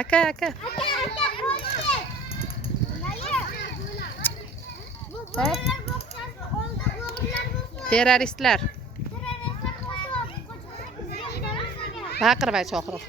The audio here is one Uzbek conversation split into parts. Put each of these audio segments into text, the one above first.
Aka, aka. Terroristlar. Baqirib ayt Shohrux.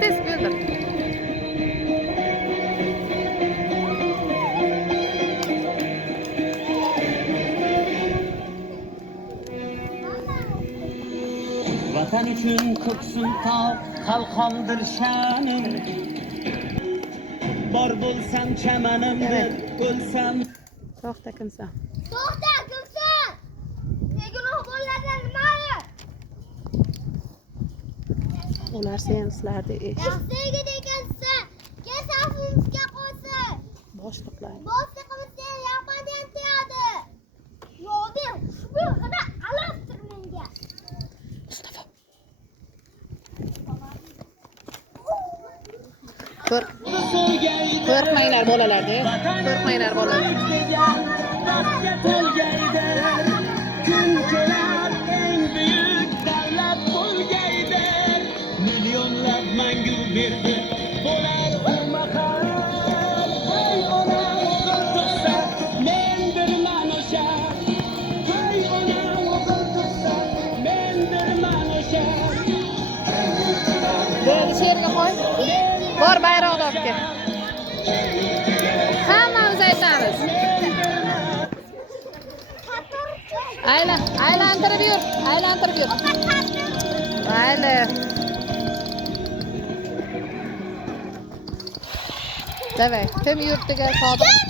Tez gönder. Vatan üçün ko'ksin tog', qalqondir sha'nim. Bor bo'lsam chamanimda, o'lsam. To'xta, kimsan? To'xta, kimsan? Begunoh bolalardan nima? Ular sizlarni Yaxshiga ekansan. Kel safimizga qo'ysin. boshliqlar. Boshlig'imiz sen yoqmadan tuyadi. Yo'di, shu qada alaftir menga. Mustafa. Qo'rqmanglar bolalarda. Qo'rqmanglar bolalar. Kun kelar eng buyuk davlat bo'lgaydir. Milyonlab mangu berdi. Bo'lar umaqal. Hey ona o'g'il tug'sa, mendirman o'sha. Hey ona o'g'il tug'sa, mendirman o'sha. Bo'ldi, sherga qo'y. Bor bayroqni olib kel. Hammamiz aytamiz. Aylantirib yur. Mayli. Davay, kim yurtiga sodiq